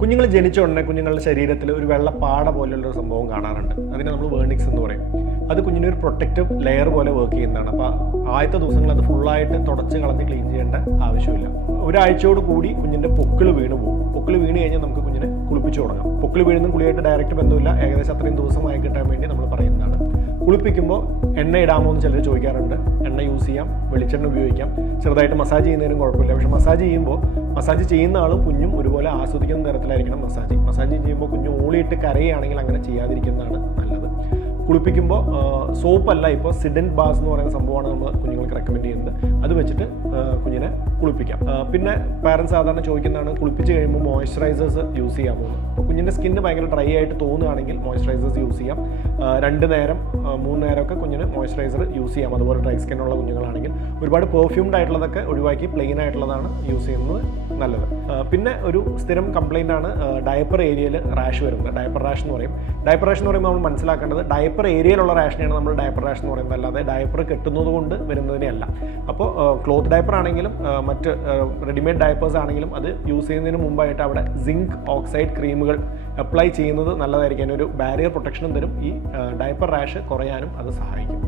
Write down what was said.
കുഞ്ഞുങ്ങൾ ജനിച്ച ഉടനെ കുഞ്ഞുങ്ങളുടെ ശരീരത്തിൽ ഒരു വെള്ളപ്പാട പോലുള്ളൊരു സംഭവം കാണാറുണ്ട്. അതിനെ നമ്മൾ വേർണിക്സ് എന്ന് പറയും. അത് കുഞ്ഞിന് ഒരു പ്രൊട്ടക്റ്റീവ് ലെയർ പോലെ വർക്ക് ചെയ്യുന്നതാണ്. അപ്പോൾ ആദ്യത്തെ ദിവസങ്ങൾ അത് ഫുള്ളായിട്ട് തുടച്ച് കളഞ്ഞ് ക്ലീൻ ചെയ്യേണ്ട ആവശ്യമില്ല. ഒരാഴ്ചയോട് കൂടി കുഞ്ഞിൻ്റെ പൊക്കിൾ വീണ് പോകും. പൊക്കിൾ വീണ് കഴിഞ്ഞാൽ നമുക്ക് കുഞ്ഞിനെ കുളിപ്പിച്ചു തുടങ്ങാം. പൊക്കിൾ വീഴുന്ന കുളിയായിട്ട് ഡയറക്റ്റ് ബന്ധമില്ല. ഏകദേശം അത്രയും ദിവസമായി കിട്ടാൻ വേണ്ടി നമ്മൾ പറയുന്നതാണ്. കുളിപ്പിക്കുമ്പോൾ എണ്ണ ഇടാമോ എന്ന് ചിലർ ചോദിക്കാറുണ്ട്. എണ്ണ യൂസ് ചെയ്യാം, വെളിച്ചെണ്ണ ഉപയോഗിക്കാം. ചെറുതായിട്ട് മസാജ് ചെയ്യുന്നതിനും കുഴപ്പമില്ല. പക്ഷേ മസാജ് ചെയ്യുമ്പോൾ മസാജ് ചെയ്യുന്ന ആളും കുഞ്ഞും ഒരുപോലെ ആസ്വദിക്കുന്ന തരത്തിലായിരിക്കണം മസാജ് ചെയ്യുമ്പോൾ കുഞ്ഞ് ഓളിയിട്ട് കരയുകയാണെങ്കിൽ അങ്ങനെ ചെയ്യാതിരിക്കുന്നതാണ് നല്ലത്. കുളിപ്പിക്കുമ്പോൾ സോപ്പല്ല, ഇപ്പോൾ സിഡൻറ്റ് ബാസ് എന്ന് പറയുന്ന സംഭവമാണ് നമ്മൾ കുഞ്ഞുങ്ങൾക്ക് റെക്കമെൻഡ് ചെയ്യുന്നത്. അത് വെച്ചിട്ട് കുഞ്ഞിനെ കുളിപ്പിക്കാം. പിന്നെ പാരൻസ് സാധാരണ ചോദിക്കുന്നതാണ് കുളിപ്പിച്ച് കഴിയുമ്പോൾ മോയ്സ്ചറൈസേഴ്സ് യൂസ് ചെയ്യാമോ. അപ്പോൾ കുഞ്ഞിൻ്റെ സ്കിന്ന് ഭയങ്കര ഡ്രൈ ആയിട്ട് തോന്നുകയാണെങ്കിൽ മോയ്സ്ചറൈസേഴ്സ് യൂസ് ചെയ്യാം. 2 നേരം 3 നേരമൊക്കെ കുഞ്ഞിന് മോയ്സ്ചറൈസർ യൂസ് ചെയ്യാം. അതുപോലെ ഡ്രൈ സ്കിന്നുള്ള കുഞ്ഞുങ്ങളാണെങ്കിൽ ഒരുപാട് പെർഫ്യൂംഡ് ആയിട്ടുള്ളതൊക്കെ ഒഴിവാക്കി പ്ലെയിൻ ആയിട്ടുള്ളതാണ് യൂസ് ചെയ്യുന്നത് നല്ലത്. പിന്നെ ഒരു സ്ഥിരം കംപ്ലൈൻ്റ് ആണ് ഡയപ്പർ ഏരിയയിൽ റാഷ് വരുന്നത്. ഡയപ്പർ റാഷ് എന്ന് പറയും. ഡയപ്പർ റാഷ് എന്ന് പറയുമ്പോൾ നമ്മൾ മനസ്സിലാക്കേണ്ടത് ഡയപ്പർ ഏരിയയിലുള്ള റാഷിനെയാണ് നമ്മൾ ഡയപ്പർ റാഷ് എന്ന് പറയുന്നത്, അല്ലാതെ ഡയപ്പർ കെട്ടുന്നത് കൊണ്ട് വരുന്നതിനെയല്ല. അപ്പോൾ ക്ലോത്ത് ഡയപ്പർ ആണെങ്കിലും മറ്റ് റെഡിമെയ്ഡ് ഡയപ്പേഴ്സ് ആണെങ്കിലും അത് യൂസ് ചെയ്യുന്നതിന് മുമ്പായിട്ട് അവിടെ സിങ്ക് ഓക്സൈഡ് ക്രീമുകൾ അപ്ലൈ ചെയ്യുന്നത് നല്ലതായിരിക്കും. അതിനൊരു ബാരിയർ പ്രൊട്ടക്ഷനും തരും. ഈ ഡയപ്പർ റാഷ് കുറയാനും അത് സഹായിക്കും.